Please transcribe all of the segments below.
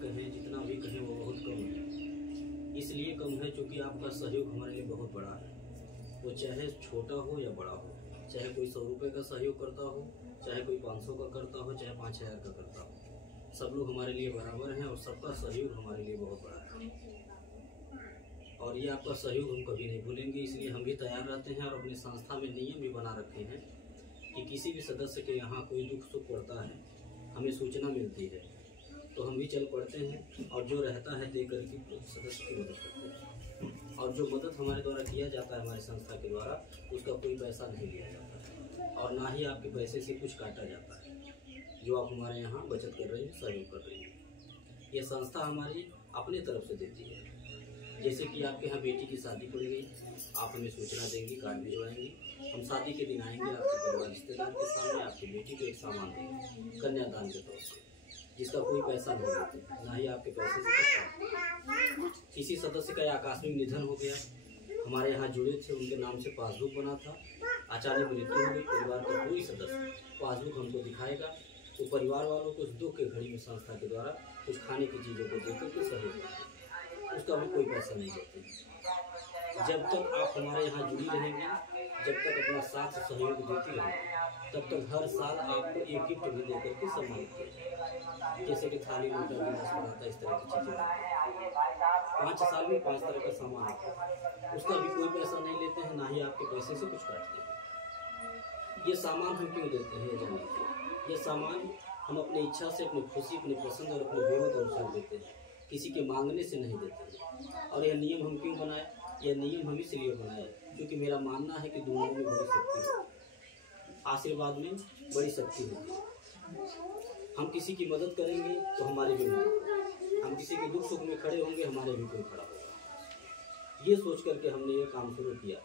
कहें, जितना भी कहें वो बहुत कम है। इसलिए कम है क्योंकि आपका सहयोग हमारे लिए बहुत बड़ा है। वो चाहे छोटा हो या बड़ा हो, चाहे कोई 100 रुपये का सहयोग करता हो, चाहे कोई 500 का करता हो, चाहे 5000 का करता हो, सब लोग हमारे लिए बराबर हैं और सबका सहयोग हमारे लिए बहुत बड़ा है। और ये आपका सहयोग हम कभी नहीं भूलेंगे। इसलिए हम भी तैयार रहते हैं और अपनी संस्था में नियम भी बना रखे हैं कि किसी भी सदस्य के यहाँ कोई दुख सुख पड़ता है, हमें सूचना मिलती है तो हम भी चल पड़ते हैं और जो रहता है दे करके सदस्य की मदद करते हैं। और जो मदद हमारे द्वारा किया जाता है हमारी संस्था के द्वारा, उसका कोई पैसा नहीं लिया जाता है और ना ही आपके पैसे से कुछ काटा जाता है। जो आप हमारे यहाँ बचत कर रहे हैं, सहयोग कर रहे हैं, ये संस्था हमारी अपने तरफ से देती है। जैसे कि आपके यहाँ बेटी की शादी पड़ गई, आप हमें सूचना देंगी, कार्ड भिजवाएंगी, हम शादी के दिन आएंगे आपके परिवार रिश्तेदार के सामने, आपकी बेटी को एक सामान देंगे कन्यादान के तौर से, जिसका कोई पैसा नहीं लेते, ना ही आपके पैसे से। किसी सदस्य का आकस्मिक निधन हो गया, हमारे यहाँ जुड़े थे, उनके नाम से पासबुक बना था, अचानक मृत्यु हो गई, परिवार का कोई सदस्य पासबुक हमको दिखाएगा तो परिवार वालों को दुख के घड़ी में संस्था के द्वारा कुछ खाने की चीज़ों को देकर के सहयोग करते हैं, उसका भी कोई पैसा नहीं देते। जब तक आप हमारे यहाँ जुड़ी रहेंगी, जब तक अपना साथ सहयोग देती रहेंगी, तब तक हर साल आपको एक गिफ्ट भी देकर के सम्मानित किया, जैसे कि थाली, लोटा, गिलास बनाता, इस तरह की चीज़ें। 5 साल में 5 तरह का सामान आता है, उसका भी कोई पैसा नहीं लेते हैं, ना ही आपके पैसे से कुछ काटते हैं। ये सामान हम क्यों देते हैं ये जानिए। ये सामान हम अपनी इच्छा से, अपनी खुशी, अपनी पसंद और अपने जरूरत अनुसार देते हैं, किसी के मांगने से नहीं देते हैं। और यह नियम हम क्यों बनाए? यह नियम हम इसलिए बनाए क्योंकि मेरा मानना है कि दुनिया में बड़ी शक्ति है, आशीर्वाद में बड़ी शक्ति होती है। हम किसी की मदद करेंगे तो हमारे भी मदद, हम किसी के दुख सुख में खड़े होंगे, हमारे भी कोई खड़ा होगा। ये सोच करके हमने ये काम शुरू किया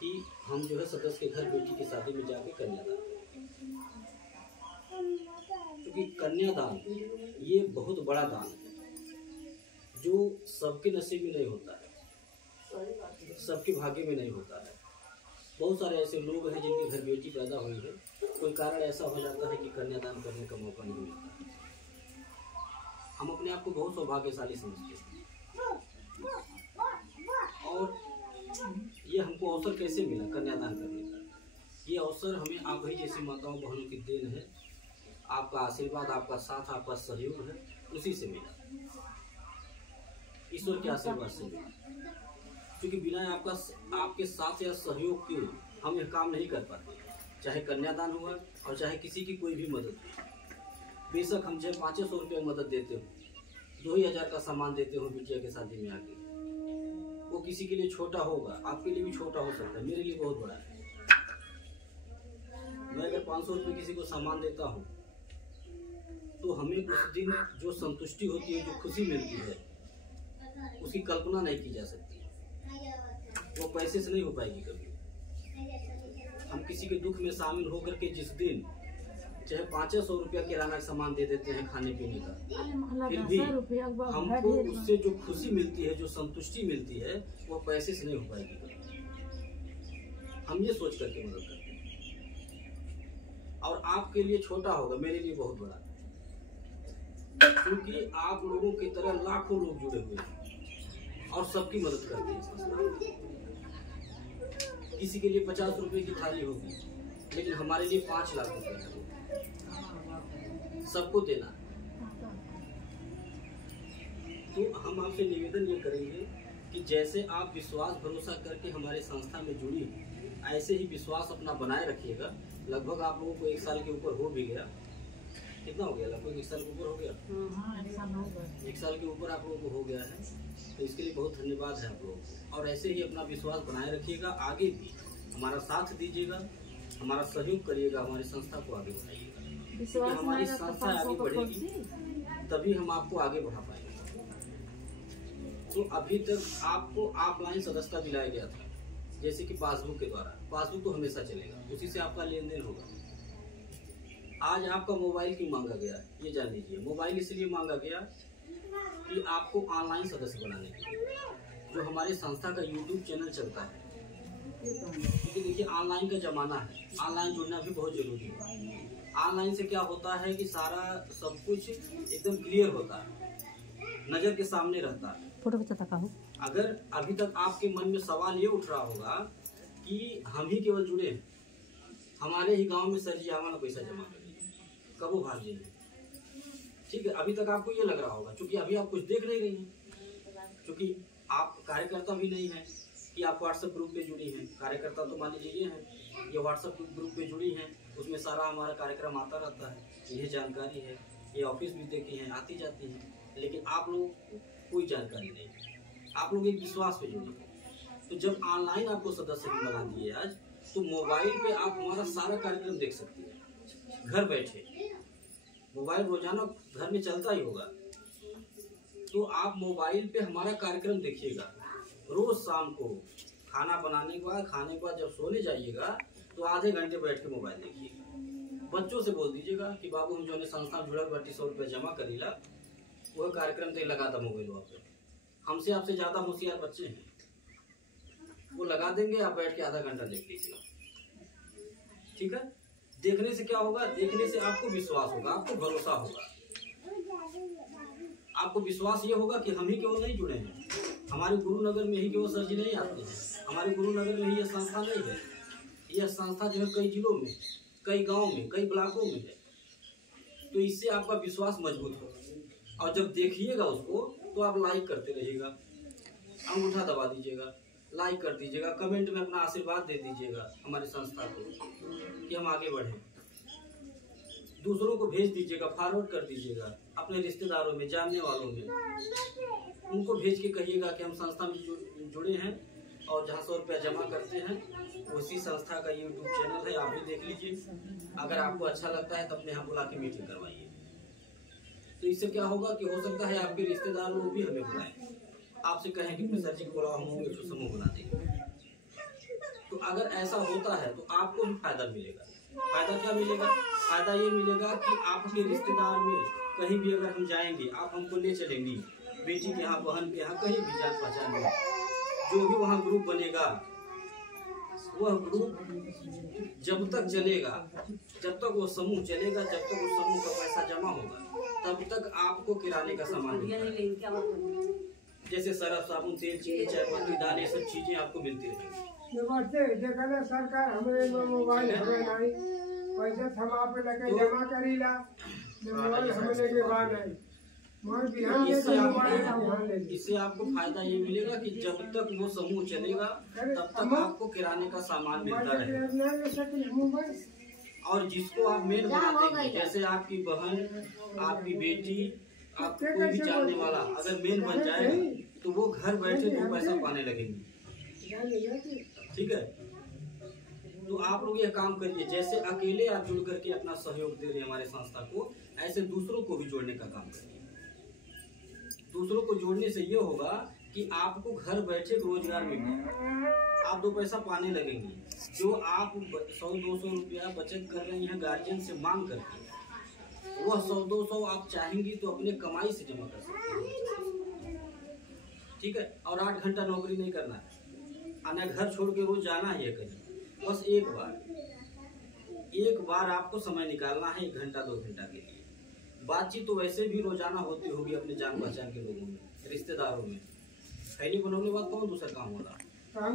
कि हम जो है सदस्य के घर बेटी की शादी में जाके कन्यादान करें, क्योंकि कन्यादान ये बहुत बड़ा दान है जो सबके नसीब में नहीं होता है, सबके भाग्य में नहीं होता है। बहुत सारे ऐसे लोग हैं जिनके घर बेटी पैदा हुई है, कोई कारण ऐसा हो जाता है कि कन्यादान करने का मौका नहीं मिलता है। हम अपने आप को बहुत सौभाग्यशाली समझते हैं और ये हमको अवसर कैसे मिला कन्यादान करने का? ये अवसर हमें आप ही जैसी माताओं बहनों की देन है, आपका आशीर्वाद, आपका साथ, आपका सहयोग है, उसी से मिला, ईश्वर के आशीर्वाद से मिला। क्योंकि बिना आपके साथ या सहयोग के हम यह काम नहीं कर पाते, चाहे कन्यादान हुआ और चाहे किसी की कोई भी मदद हो। बेशक हम चाहे 500 रुपये मदद देते हो, 2000 का सामान देते हो बिटिया के शादी में आके, वो किसी के लिए छोटा होगा, आपके लिए भी छोटा हो सकता है, मेरे लिए बहुत बड़ा है। मैं अगर 500 रुपये किसी को सामान देता हूँ तो हमें उस दिन जो संतुष्टि होती है, जो खुशी मिलती है, उसकी कल्पना नहीं की जा सकती, वो पैसे से नहीं हो पाएगी कभी। हम किसी के दुख में शामिल होकर के जिस दिन चाहे 500 रुपया किराना का सामान दे देते हैं खाने पीने का, फिर भी हमको उससे जो खुशी मिलती है, जो संतुष्टि मिलती है, वो पैसे से नहीं हो पाएगी। हम ये सोच करके मदद करते हैं और आपके लिए छोटा होगा, मेरे लिए बहुत बड़ा, क्योंकि आप लोगों की तरह लाखों लोग जुड़े हुए हैं और सबकी मदद करते हैं संस्था। किसी के लिए 50 रुपए की थाली होगी, लेकिन हमारे लिए 5 लाख रुपए सबको देना। तो हम आपसे निवेदन ये करेंगे कि जैसे आप विश्वास भरोसा करके हमारे संस्था में जुड़ी, ऐसे ही विश्वास अपना बनाए रखिएगा। लगभग आप लोगों को 1 साल के ऊपर हो भी गया, कितना हो गया? लगभग 1 साल के ऊपर हो गया। 1 साल के ऊपर आप लोगों को हो गया है, तो इसके लिए बहुत धन्यवाद है आप लोगों को। और ऐसे ही अपना विश्वास बनाए रखिएगा, आगे भी हमारा साथ दीजिएगा, हमारा सहयोग करिएगा, हमारी संस्था को आगे बढ़ाइएगा। क्योंकि हमारी संस्था आगे बढ़ेगी तभी हम आपको आगे बढ़ा पाएंगे। तो अभी तक आपको ऑफलाइन सदस्यता दिलाया गया था, जैसे कि पासबुक के द्वारा। पासबुक तो हमेशा चलेगा, उसी से आपका लेन देन होगा। आज आपका मोबाइल क्यों मांगा गया, ये जान लीजिए। मोबाइल इसलिए मांगा गया कि आपको ऑनलाइन सदस्य बनाने के लिए, जो हमारे संस्था का यूट्यूब चैनल चलता है। क्योंकि देखिए ऑनलाइन का जमाना है, ऑनलाइन जुड़ना भी बहुत जरूरी है। ऑनलाइन से क्या होता है कि सारा सब कुछ एकदम क्लियर होता है, नजर के सामने रहता है। अगर अभी तक आपके मन में सवाल ये उठ रहा होगा कि हम ही केवल जुड़े हैं, हमारे ही गांव में सर जी आवा ना पैसा जमा करिए, कब वो भाग जाएंगे, ठीक है। अभी तक आपको ये लग रहा होगा, क्योंकि अभी आप कुछ देख नहीं रही हैं, क्योंकि आप कार्यकर्ता भी नहीं है कि आप व्हाट्सएप ग्रुप पे जुड़ी हैं। कार्यकर्ता तो मान लीजिए ये हैं, ये व्हाट्सएप ग्रुप पे जुड़ी हैं, उसमें सारा हमारा कार्यक्रम आता रहता है, ये जानकारी है, ये ऑफिस भी देखी है, आती जाती है, लेकिन आप लोग कोई जानकारी नहीं, आप लोग एक विश्वास पे जुड़े हैं। तो जब ऑनलाइन आपको सदस्य बना दिए आज, तो मोबाइल पे आप हमारा सारा कार्यक्रम देख सकती है घर बैठे। मोबाइल रोजाना घर में चलता ही होगा, तो आप मोबाइल पे हमारा कार्यक्रम देखिएगा। रोज शाम को खाना बनाने के बाद, खाने के बाद जब सोने जाइएगा तो आधे घंटे बैठ के मोबाइल देखिएगा। बच्चों से बोल दीजिएगा कि बाबू हम जो संस्था जुड़ल बाटी 100 रुपया जमा करीला, वह कार्यक्रम तो लगा था मोबाइल पे। हमसे आपसे ज्यादा होशियार बच्चे हैं, वो लगा देंगे, आप बैठ के आधा घंटा देख लीजिएगा, ठीक है। देखने से क्या होगा, देखने से आपको विश्वास होगा, आपको भरोसा होगा, आपको विश्वास ये होगा कि हम ही केवल नहीं जुड़े हैं, हमारे गुरुनगर में ही केवल सर जी नहीं आते हैं, हमारे गुरुनगर में ही यह संस्था नहीं है, यह संस्था जो है कई जिलों में, कई गांव में, कई ब्लॉकों में है। तो इससे आपका विश्वास मजबूत होगा, और जब देखिएगा उसको तो आप लाइक करते रहिएगा, अंगूठा दबा दीजिएगा, लाइक कर दीजिएगा, कमेंट में अपना आशीर्वाद दे दीजिएगा हमारी संस्था को कि हम आगे बढ़ें। दूसरों को भेज दीजिएगा, फॉरवर्ड कर दीजिएगा अपने रिश्तेदारों में, जानने वालों में, उनको भेज के कहिएगा कि हम संस्था में जुड़े हैं और जहाँ 100 रुपया जमा करते हैं उसी संस्था का यूट्यूब चैनल है, आप भी देख लीजिए। अगर आपको अच्छा लगता है तो अपने यहाँ बुला के मीटिंग करवाइए। तो इससे क्या होगा कि हो सकता है आपके रिश्तेदार लोग भी हमें बुलाएं, आपसे कहें कि सर जी को बुलाओ, हम होंगे तो समूह बना देंगे। तो अगर ऐसा होता है तो आपको भी फायदा मिलेगा। फायदा क्या मिलेगा? फायदा ये मिलेगा कि आपके रिश्तेदार में कहीं भी अगर हम जाएंगे, आप हमको ले चलेंगी, बेटी के यहाँ, बहन के यहाँ, कहीं भी जान पहचान में, जो भी वहाँ ग्रुप बनेगा, वह ग्रुप जब तक चलेगा, जब तक वो समूह चलेगा, जब तक उस समूह का पैसा जमा होगा, तब तक आपको किराने का सामान मिलेगा, जैसे सरफ, साबुन, तेल, चीनी, चाय पत्ती, दाल, ये सब चीजें आपको मिलती रहेंगी। देखा सरकार हमें मोबाइल हमें नहीं, पैसा हम आप लगे जमा करीला, मोबाइल हमें लेके बाद आई। इससे आपको फायदा ये मिलेगा कि जब तक वो समूह चलेगा तब तक आपको किराने का सामान मिलता रहेगा। और जिसको आप मेल बना देंगे, जैसे आपकी बहन, आपकी बेटी, आपको कोई भी जानने वाला अगर मेल बन जाएगा तो वो घर बैठे 2 पैसा पाने लगेंगे, ठीक है। तो आप लोग यह काम करिए, जैसे अकेले आप जुड़ करके अपना सहयोग दे रहे हमारे संस्था को, ऐसे दूसरों को भी जोड़ने का काम करिए। दूसरों को जोड़ने से ये होगा कि आपको घर बैठे रोजगार मिलेगा, आप 2 पैसा पाने लगेंगे। जो आप 100-200 रुपया बचत कर रही हैं गार्जियन से मांग करके, वह 100-200 आप चाहेंगी तो अपने कमाई से जमा कर सकते हैं, ठीक है। और 8 घंटा नौकरी नहीं करना है, आना घर छोड़ के रोज जाना है कहीं, बस एक बार आपको समय निकालना है, 1 घंटा 2 घंटा के लिए। बातचीत तो वैसे भी रोजाना होती होगी अपने जान पहचान के लोगों में, रिश्तेदारों में। खैली बनने के बाद कौन दूसरा काम होला,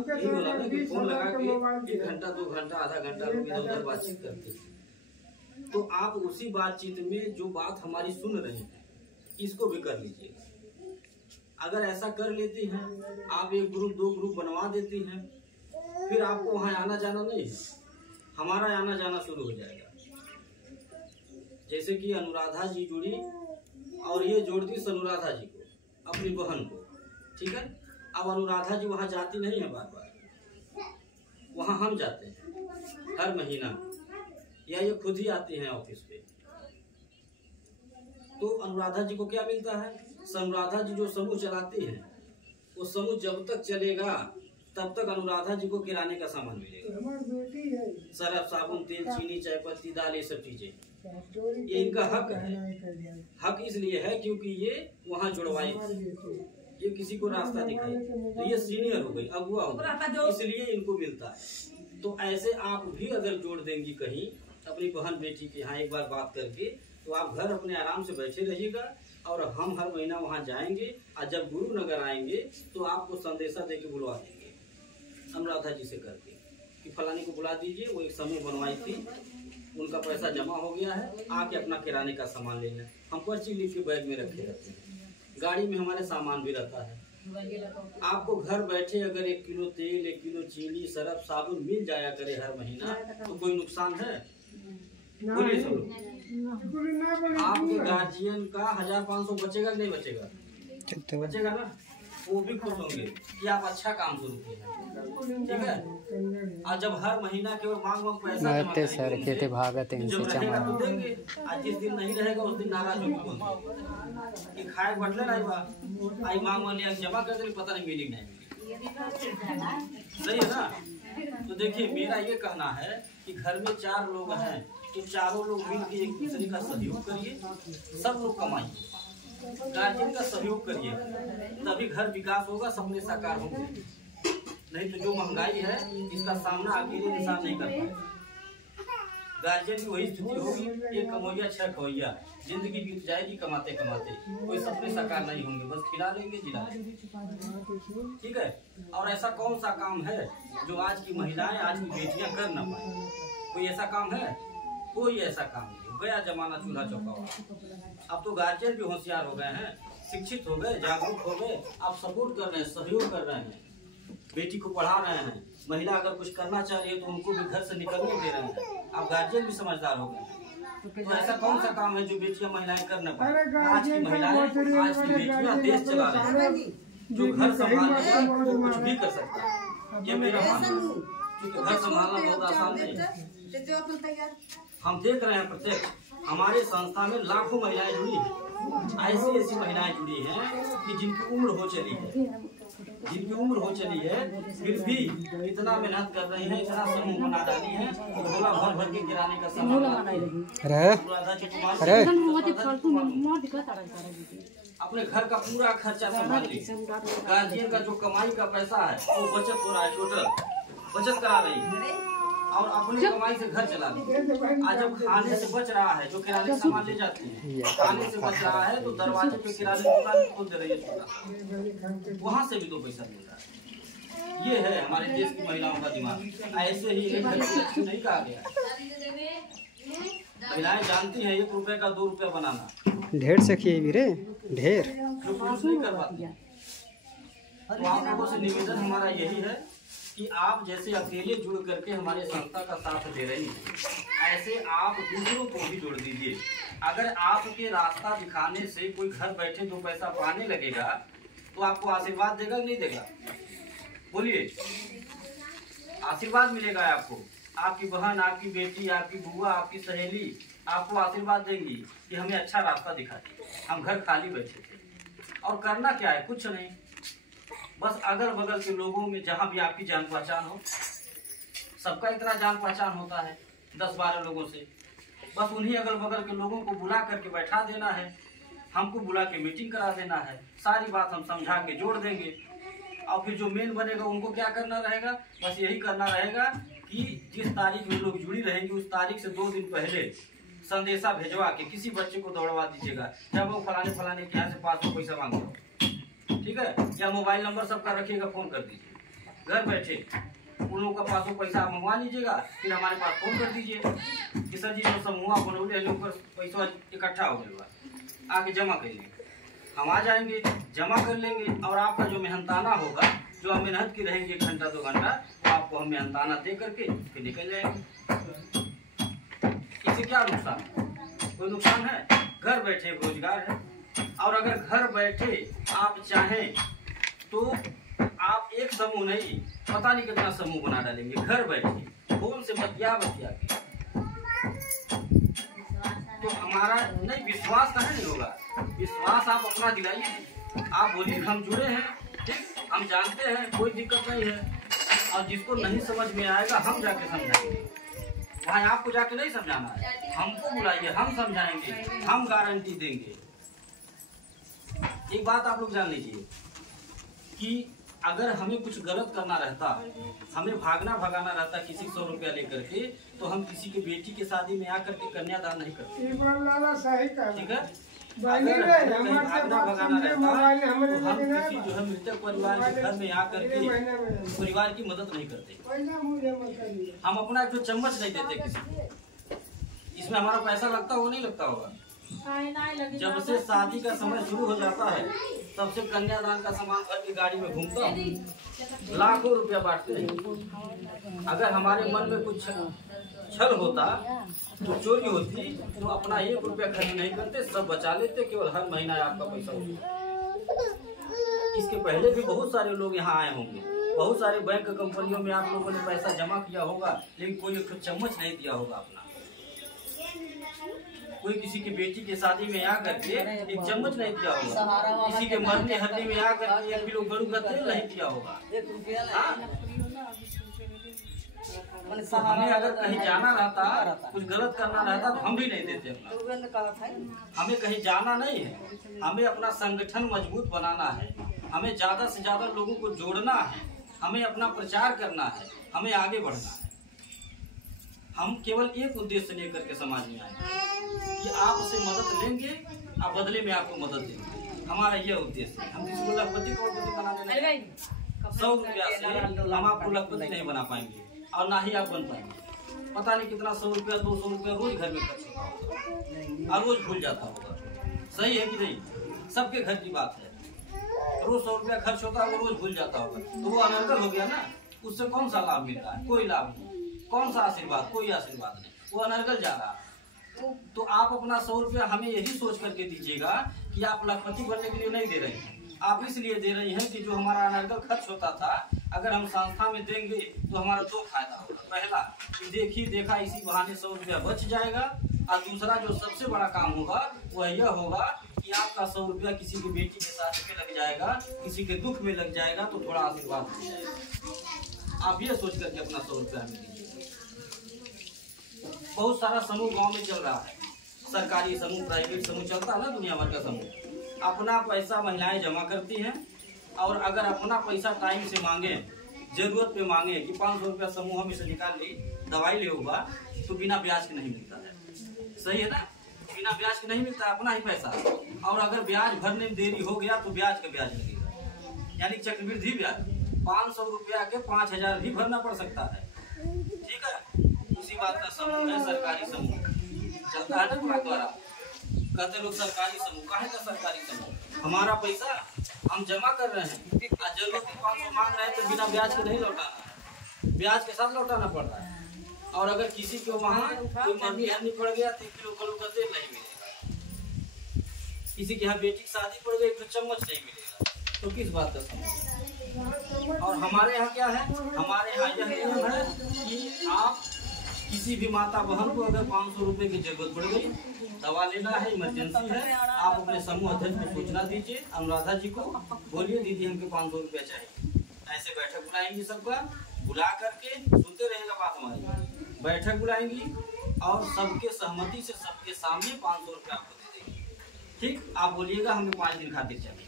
यही होला ना कि फोन लगा के 1 घंटा 2 घंटा आधा घंटा लोग इधर उधर बातचीत करते हैं। तो आप उसी बातचीत में जो बात हमारी सुन रहे हैं, इसको भी कर लीजिएगा। अगर ऐसा कर लेती हैं, आप 1 ग्रुप 2 ग्रुप बनवा देती हैं, फिर आपको वहाँ आना जाना नहीं है, हमारा आना जाना शुरू हो जाएगा। जैसे कि अनुराधा जी जुड़ी और ये जोड़ दी अनुराधा जी को, अपनी बहन को, ठीक है। अब अनुराधा जी वहाँ जाती नहीं है बार बार, वहाँ हम जाते हैं हर महीना, या ये खुद ही आती हैं ऑफिस पे। तो अनुराधा जी को क्या मिलता है? अनुराधा जी जो समूह चलाती हैं, वो समूह जब तक चलेगा तब तक अनुराधा जी को किराने का सामान मिलेगा, सरफ, साबुन, तेल, चीनी, चाय पत्ती, दाल, ये सब चीजें, ये इनका हक है। हक इसलिए है क्योंकि ये वहाँ जुड़वाई, ये किसी को रास्ता दिखाई, तो ये सीनियर हो गई, अगुआ हो गई, इसलिए इनको मिलता है। तो ऐसे आप भी अगर जोड़ देंगी कहीं अपनी बहन बेटी के यहाँ एक बार बात करके, तो आप घर अपने आराम से बैठे रहिएगा और हम हर महीना वहाँ जाएंगे और जब गुरु नगर आएंगे तो आपको संदेशा दे के बुलवा देंगे, अनुराधा जी से करके कि फलानी को बुला दीजिए, वो एक समूह बनवाई थी, उनका पैसा जमा हो गया है, आके अपना किराने का सामान लेना। हम पर्ची लिख के बैग में रखे रहते हैं, गाड़ी में हमारे सामान भी रहता है। आपको घर बैठे अगर 1 किलो तेल, 1 किलो चीनी, सरफ, साबुन मिल जाया करे हर महीना तो कोई नुकसान है? बोलिए सब लोग। आपके गार्जियन का 1500 बचेगा कि नहीं बचेगा? बचेगा ना, वो भी खुश होंगे कि आप अच्छा काम शुरू किए हैं, ठीक है। और जब हर महीना केवल मांग पैसा जब रहेगा तो देंगे, आज जिस दिन नहीं रहेगा उस दिन नाराज होगी, कि खाए बटले नहीं बा आई मांग लिया जमा कर दे, पता नहीं मिली नहीं मिली, सही है ना। तो देखिए मेरा ये कहना है कि घर में 4 लोग हैं तो चारों लोग मिलकर एक दूसरे का सहयोग करिए, सब लोग कमाइए, गार्जियन का सहयोग करिए, तभी घर विकास होगा, सपने साकार होंगे। नहीं तो जो महंगाई है इसका सामना अकेले इंसान नहीं कर पाएगा। गार्जियन की वही स्थिति होगी, एक कमोइया 6 खवैया, जिंदगी बीत जाएगी कमाते कमाते, कोई सपने साकार नहीं होंगे, बस खिला लेंगे जिला लेंगे, ठीक है। और ऐसा कौन सा काम है जो आज की महिलाएं, आज की बेटियां कर ना पाए? कोई ऐसा काम है? कोई ऐसा काम नहीं। गया जमाना चूल्हा चौका वाला। अब तो गार्जियन भी होशियार हो गए हैं, शिक्षित हो गए, जागरूक हो गए, आप सपोर्ट कर रहे हैं, सहयोग कर रहे हैं, बेटी को पढ़ा रहे हैं। महिला अगर कुछ करना चाह रही है तो उनको भी घर से निकलने दे रहे हैं। आप गार्जियन भी समझदार हो गए। तो ऐसा कौन सा काम है जो बेटियां महिलाएं कर न पाए? आज की महिलाएं, आज की बेटियां देश चला रही हैं, जो घर संभाल रही है वो कुछ भी कर सकता है, ये मेरा मानना है। क्योंकि घर संभालना बहुत आसान नहीं है। हम देख रहे हैं प्रत्येक हमारे संस्था में लाखों महिलाएं जुड़ी हैं, ऐसी ऐसी महिलाएं जुड़ी हैं कि जिनकी उम्र हो चली है, फिर भी इतना मेहनत कर रही है, इतना समूह बना डाली है, झोला भर भर के गिराने का सामान। अपने घर का पूरा खर्चा संभाल ली, गार्जियन का जो कमाई का पैसा है वो बचत हो रहा है, टोटल बचत करा रही है, और अपनी कमाई से घर चला रही। आज जब खाने से बच रहा है, जो किराने का सामान ले जाती है, खाने से बच रहा है तो दरवाजे पे किराने की दुकान खोल दे रही है छोटा, वहाँ से भी 2 पैसा मिल रहा है। ये है हमारे देश की महिलाओं का दिमाग। ऐसे ही एक घर की लक्ष्मी नहीं कहा गया। महिलाएं जानती हैं 1 रुपए का 2 रुपया बनाना। ढेर सखिए वीरे, ढेर जो पुरुष नहीं कर पाते। तो आप लोगों से निवेदन हमारा यही है कि आप जैसे अकेले जुड़ करके हमारे संस्था का साथ दे रही हैं, ऐसे आप दूसरों को भी जोड़ दीजिए। अगर आपके रास्ता दिखाने से कोई घर बैठे 2 पैसा पाने लगेगा तो आपको आशीर्वाद देगा कि नहीं देगा? बोलिए, आशीर्वाद मिलेगा आपको। आपकी बहन, आपकी बेटी, आपकी बुआ, आपकी सहेली आपको आशीर्वाद देंगी कि हमें अच्छा रास्ता दिखा दी। हम घर खाली बैठे थे और करना क्या है? कुछ नहीं, बस अगल बगल के लोगों में जहाँ भी आपकी जान पहचान हो, सबका इतना जान पहचान होता है 10-12 लोगों से, बस उन्हीं अगल बगल के लोगों को बुला करके बैठा देना है, हमको बुला के मीटिंग करा देना है, सारी बात हम समझा के जोड़ देंगे। और फिर जो मेन बनेगा उनको क्या करना रहेगा? बस यही करना रहेगा कि जिस तारीख में लोग जुड़ी रहेंगे उस तारीख से 2 दिन पहले संदेशा भेजवा के किसी बच्चे को दौड़वा दीजिएगा, जब वो फलाने के यहाँ से 500 पैसा मांग लो, ठीक है, या मोबाइल नंबर सबका रखिएगा, फोन कर दीजिए। घर बैठे उन लोगों का 500 पैसा आप मंगवा लीजिएगा, फिर हमारे पास फोन कर दीजिए कि सर जी जो समूह बनौले लोग पर पैसा इकट्ठा हो गया, आके जमा कर लेंगे। हम आ जाएंगे, जमा कर लेंगे, और आपका जो मेहनताना होगा, जो आप मेहनत की रहेंगे 1 घंटा 2 घंटा, तो आपको हम मेहनताना दे करके फिर निकल जाएंगे। इससे क्या नुकसान है? कोई नुकसान है? घर बैठे रोजगार है। और अगर घर बैठे आप चाहें तो आप एक समूह नहीं, पता नहीं कितना समूह बना डालेंगे घर बैठे, फोन से बतिया के। तो हमारा नहीं विश्वास कहाँ नहीं होगा? विश्वास आप अपना दिलाइए। आप बोलिए हम जुड़े हैं, ठीक, हम जानते हैं, कोई दिक्कत नहीं है। और जिसको नहीं समझ में आएगा हम जाके समझाएंगे, वहाँ आपको जाके नहीं समझाना है, हमको बुलाइए, हम समझाएंगे, हम गारंटी देंगे। एक बात आप लोग जान लीजिए कि अगर हमें कुछ गलत करना रहता, हमें भागना भगाना रहता किसी 100 रुपया लेकर के, तो हम किसी की बेटी की शादी में आकर के कन्यादान नहीं करते, ठीक है। बनी अगर रहे कहीं हमारे भागना बात भगाना समझे रहता मोबाइल हमरे तो हम लेके किसी जो है मृतक परिवार के घर में आकर के महीने में परिवार की मदद नहीं करते। पैसा मुझे मत करिए। हम अपना एक चम्मच नहीं देते किसी को। इसमें हमारा पैसा लगता हो नहीं लगता होगा। जब से शादी का समय शुरू हो जाता है तब से कन्यादान का सामान भर के गाड़ी में घूमता हूँ, लाखों रुपया बांटते हैं। अगर हमारे मन में कुछ छल होता तो चोरी होती तो अपना 1 रुपया खर्च नहीं करते, सब बचा लेते, केवल हर महीना आपका पैसा होता। इसके पहले भी बहुत सारे लोग यहाँ आए होंगे, बहुत सारे बैंक कंपनियों में आप लोगों ने पैसा जमा किया होगा, लेकिन कोई एक चम्मच नहीं दिया होगा अपना। कोई किसी की बेटी की शादी में आकर के एक चम्मच नहीं दिया होगा, किसी के मरने हरने में आकर के 1 किलो गरू का तेल नहीं दिया होगा। तो हमें अगर कहीं जाना रहता, कुछ गलत करना रहता तो हम भी नहीं देते अपना। हमें कहीं जाना नहीं है, हमें अपना संगठन मजबूत बनाना है, हमें ज्यादा से ज्यादा लोगों को जोड़ना है, हमें अपना प्रचार करना है, हमें आगे बढ़ना है। हम केवल एक उद्देश्य लेकर के समाज में आए कि आपसे मदद लेंगे और बदले में आपको मदद देंगे। हमारा यह उद्देश्य है। हम किसी को लखपति करोड़पति बनाने नहीं, 100 रुपया से हम आपको लखपति नहीं बना पाएंगे और ना ही आप बन पाएंगे। पता नहीं कितना 100 रुपया 200 रुपया रोज घर में खर्च होता होगा और रोज भूल जाता होगा। सही है कि नहीं? सबके घर की बात है। रोज 100 रुपया खर्च होता है, वो रोज भूल जाता होगा, तो वो अनर्गल हो गया ना। उससे कौन सा लाभ मिल रहा है? कोई लाभ नहीं। कौन सा आशीर्वाद? कोई आशीर्वाद नहीं, वो अनर्गल जा रहा है। तो आप अपना 100 रुपया हमें यही सोच करके दीजिएगा कि आप लखपति बनने के लिए नहीं दे रहे हैं, आप इसलिए दे रही हैं कि जो हमारा अनर्गल खर्च होता था अगर हम संस्था में देंगे तो हमारा 2 फायदा होगा। पहला कि देखी देखा इसी बहाने 100 रुपया बच जाएगा, और दूसरा जो सबसे बड़ा काम होगा वह यह होगा कि आपका 100 रुपया किसी की बेटी के शादी में लग जाएगा, किसी के दुख में लग जाएगा, तो थोड़ा आशीर्वाद मिल जाएगा। आप ये सोच करके अपना 100 रुपया हमें दीजिए। बहुत सारा समूह गांव में चल रहा है, सरकारी समूह, प्राइवेट समूह चलता है ना, दुनिया भर का समूह। अपना पैसा महिलाएं जमा करती हैं, और अगर अपना पैसा टाइम से मांगे, जरूरत पे मांगे कि 500 रुपया समूह में से निकाल ली, दवाई ले होगा, तो बिना ब्याज के नहीं मिलता है। सही है ना? बिना ब्याज के नहीं मिलता, अपना ही पैसा। और अगर ब्याज भरने में देरी हो गया तो ब्याज का ब्याज लगेगा, यानी चक्रवृद्धि ब्याज। 500 रुपया के 5000 भी भरना पड़ सकता है। ठीक है? उसी बात का समूह है सरकारी समूह, चलता है ना तुम्हारे द्वारा। कहते लोग सरकारी समूह, काहे का सरकारी समूह? हमारा पैसा हम जमा कर रहे हैं, जरूरत के 500 मांग रहे हैं तो बिना ब्याज के नहीं लौटाना है, ब्याज के साथ लौटाना पड़ रहा है। और अगर किसी के वहाँ कोई मरनी हरनी पड़ गया तो 1 किलो गरू का तेल नहीं मिलेगा, किसी के यहाँ बेटी की शादी पड़ गई तो चम्मच नहीं मिलेगा, तो किस बात का समूह? और हमारे यहाँ क्या है? हमारे यहाँ यह नियम है कि आप किसी भी माता बहन को अगर 500 रुपए की जरूरत पड़ गई, दवा लेना है, इमरजेंसी है, आप अपने समूह अध्यक्ष को सूचना दीजिए, अनुराधा जी को बोलिए दीदी हमको 500 रुपया चाहिए। ऐसे बैठक बुलाएंगी, सबका बुला करके, सुनते रहेगा बात हमारी, बैठक बुलाएंगी और सबके सहमति से सबके सामने 500 रुपया आपको दे देंगे। ठीक? आप बोलिएगा हमें 5 दिन खातिर चाहिए।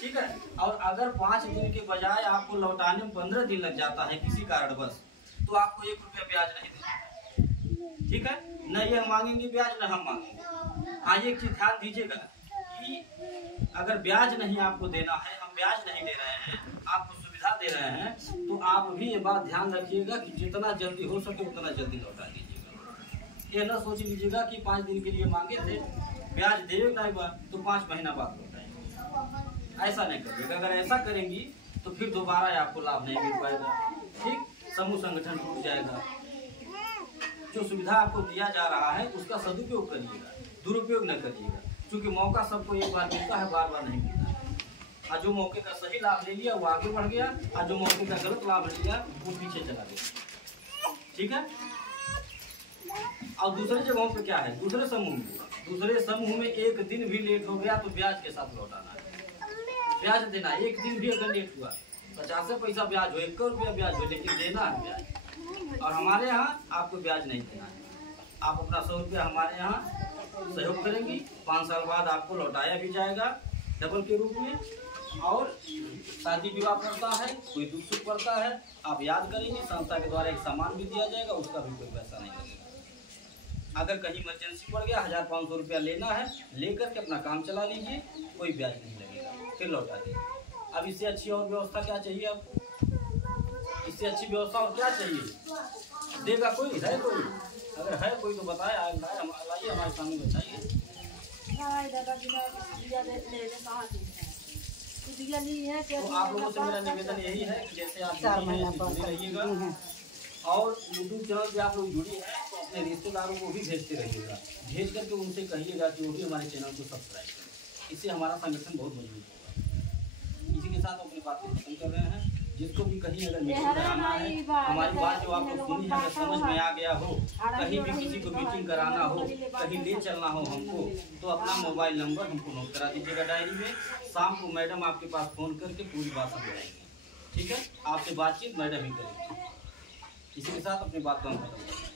ठीक है? और अगर 5 दिन के बजाय आपको लौटाने में 15 दिन लग जाता है किसी कारणवश, तो आपको 1 रुपया ब्याज नहीं देना। ठीक है? न ये मांगेंगे ब्याज, न हम मांगेंगे। हाँ, एक चीज ध्यान दीजिएगा कि अगर ब्याज नहीं आपको देना है, हम ब्याज नहीं दे रहे हैं, आपको सुविधा दे रहे हैं, तो आप भी ये बात ध्यान रखिएगा कि जितना जल्दी हो सके उतना जल्दी लौटा दीजिएगा। ये न सोच लीजिएगा कि 5 दिन के लिए मांगे थे, ब्याज देगा नहीं तो 5 महीना बाद लौटाएंगे। ऐसा नहीं करिएगा। अगर ऐसा करेंगी तो फिर दोबारा आपको लाभ नहीं मिल पाएगा। ठीक? समूह संगठन टूट जाएगा। जो सुविधा आपको दिया जा रहा है उसका सदुपयोग करिएगा, दुरुपयोग न करिएगा, क्योंकि मौका सबको एक बार मिलता है, बार बार नहीं मिलता। और जो मौके का सही लाभ ले लिया वो आगे बढ़ गया, और जो मौके का गलत लाभ ले लिया वो पीछे चला गया। ठीक है? और दूसरी जगहों पे क्या है? दूसरे समूह में 1 दिन भी लेट हो गया तो ब्याज के साथ लौटाना है, ब्याज देना। 1 दिन भी अगर लेट हुआ, 50 पैसा ब्याज हो, 1 रुपया ब्याज हो, लेकिन देना है ब्याज। और हमारे यहाँ आपको ब्याज नहीं देना है। आप अपना 100 रुपया हमारे यहाँ सहयोग करेंगी, 5 साल बाद आपको लौटाया भी जाएगा डबल के रूप में। और शादी विवाह पड़ता है, कोई दुख सुख पड़ता है, आप याद करेंगे, संस्था के द्वारा एक सामान भी दिया जाएगा, उसका भी कोई पैसा नहीं लगेगा। अगर कहीं इमरजेंसी पड़ गया 1500 रुपया लेना है, लेकर के अपना काम चला लीजिए, कोई ब्याज नहीं लगेगा, फिर लौटा दीजिए। अब इससे अच्छी और व्यवस्था क्या चाहिए आपको? इससे अच्छी व्यवस्था और क्या चाहिए? देगा कोई? है कोई? अगर है कोई तो बताए, लाइए हमारे सामने बताइए। तो आप लोगों से मेरा निवेदन यही है कि जैसे आप जुड़े रहिएगा और यूट्यूब चैनल पे आप लोग जुड़ी हैं तो अपने रिश्तेदारों को भी भेजते रहिएगा, भेज करके उनसे कहिएगा कि वो भी हमारे चैनल को सब्सक्राइब करें। इससे हमारा संगठन बहुत मजबूत होगा। इसी के साथ अपनी बात को खत्म कर रहे हैं। जिसको भी कहीं अगर मीटिंग कराना है, हमारी बात जो आपको सुनी है, समझ में आ गया हो, कहीं भी किसी को मीटिंग कराना हो, कहीं ले चलना हो हमको, तो अपना मोबाइल नंबर हमको नोट करा दीजिएगा डायरी में। शाम को मैडम आपके पास फ़ोन करके पूरी बात समझाएंगे। ठीक है, आपसे बातचीत मैडम ही करेंगे। इसी के साथ अपनी बात को हम खत्म करेंगे।